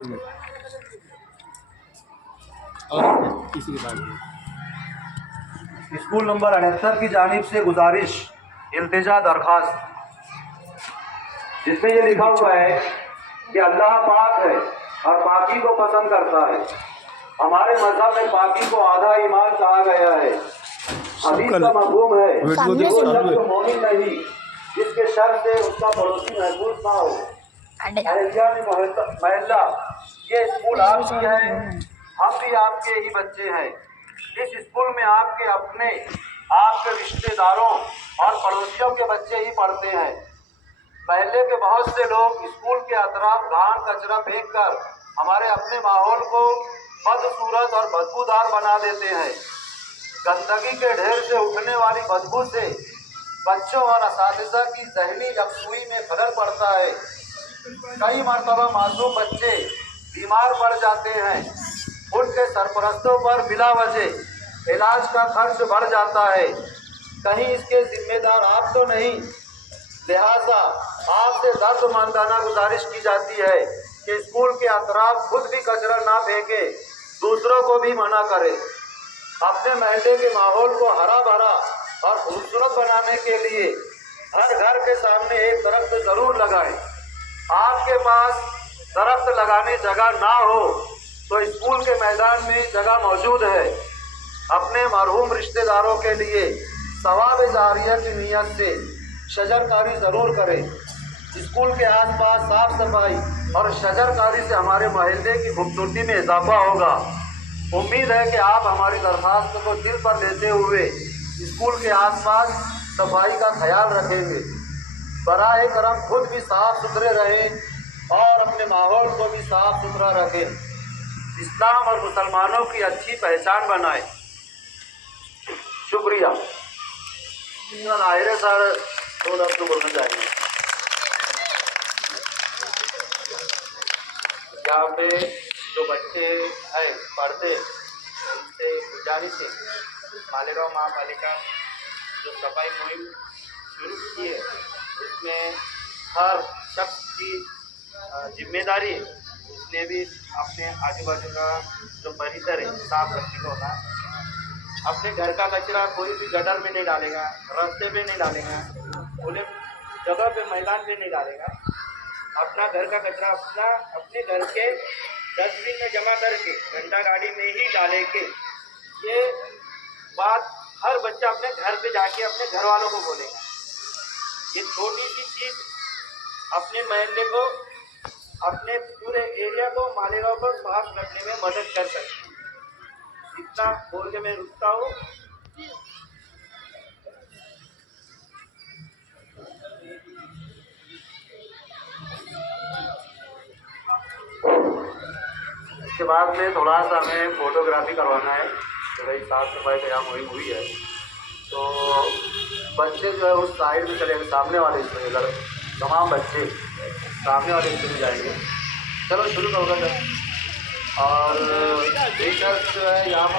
और इसी के बाद स्कूल नंबर 78 की जानिब से गुजारिश, इल्तिजा, दरखास्त, जिसमें ये लिखा हुआ है कि अल्लाह पाक है और पाकी को पसंद करता है। हमारे मजहब में पाकी को आधा ईमान कहा गया है। हदीस का मफहूम है वो शख्स मोमिन नहीं जिसके शर से उसका पड़ोसी महफूज ना हो। महिला, ये स्कूल आपकी है, हम भी आपके ही बच्चे हैं। इस स्कूल में आपके अपने, आपके रिश्तेदारों और पड़ोसियों के बच्चे ही पढ़ते हैं। पहले के बहुत से लोग स्कूल के अतराफ घाण कचरा फेंक कर हमारे अपने माहौल को बदसूरत और बदबूदार बना देते हैं। गंदगी के ढेर से उठने वाली बदबू से बच्चों और असातिज़ा की ज़हनी यकसुई में खलल पड़ता है। कई मरतबा मासूम बच्चे बीमार पड़ जाते हैं। उनके सरपरस्तों पर बिला वजह इलाज का खर्च बढ़ जाता है। कहीं इसके जिम्मेदार आप तो नहीं। लिहाजा आपसे दर्दमंदाना गुजारिश की जाती है कि स्कूल के अतराफ खुद भी कचरा ना फेंके, दूसरों को भी मना करें। अपने महल्ले के माहौल को हरा भरा और खूबसूरत बनाने के लिए हर घर के सामने एक दरख्त जरूर लगाएं। आपके पास दरख्त लगाने जगह ना हो तो स्कूल के मैदान में जगह मौजूद है। अपने मरहूम रिश्तेदारों के लिए सवाब जारिया की नीयत से शजरकारी ज़रूर करें। स्कूल के आसपास साफ सफाई और शजरकारी से हमारे महल्ले की खूबसूरती में इजाफा होगा। उम्मीद है कि आप हमारी दरख्वास्त को दिल पर लेते हुए स्कूल के आसपास सफाई का ख्याल रखेंगे। बराए करम खुद भी साफ सुथरे रहें और अपने माहौल को भी साफ सुथरा रखें। इस्लाम और मुसलमानों की अच्छी पहचान बनाएं। शुक्रिया। सर दो लफ्ज़ बोलना चाहिए। यहाँ पे जो बच्चे हैं पढ़ते, उनसे गुजारिश है मालेगांव महापालिका जो सफाई मुहिम शुरू की है उसमें हर शख्स की जिम्मेदारी है। उसने भी अपने आजू बाजू का जो परिसर है साफ रखने को होता है। अपने घर का कचरा कोई भी गटर में नहीं डालेगा, रास्ते पे नहीं डालेगा, खुले जगह पे मैदान पे नहीं डालेगा। अपना घर का कचरा अपने घर के डस्टबिन में जमा करके घंटा गाड़ी में ही डालेंगे। ये बात हर बच्चा अपने घर पे जाके अपने घर वालों को बोलेगा। ये छोटी सी चीज़ अपने महल्ले को, अपने पूरे एरिया को, मालेगांव को साफ रखने में मदद कर सकती है। इतना बोल के मैं रुकता हूँ। इसके बाद में थोड़ा सा हमें फोटोग्राफी करवाना है तो भाई साफ सफाई का यहाँ मुहिम हुई है तो बच्चे जो है उस साइड में चलेंगे, सामने वाले हिस्से में। अगर तमाम बच्चे सामने वाले हिस्से में जाएंगे, चलो शुरू होगा जब। और टीचर्स जो है यहाँ पर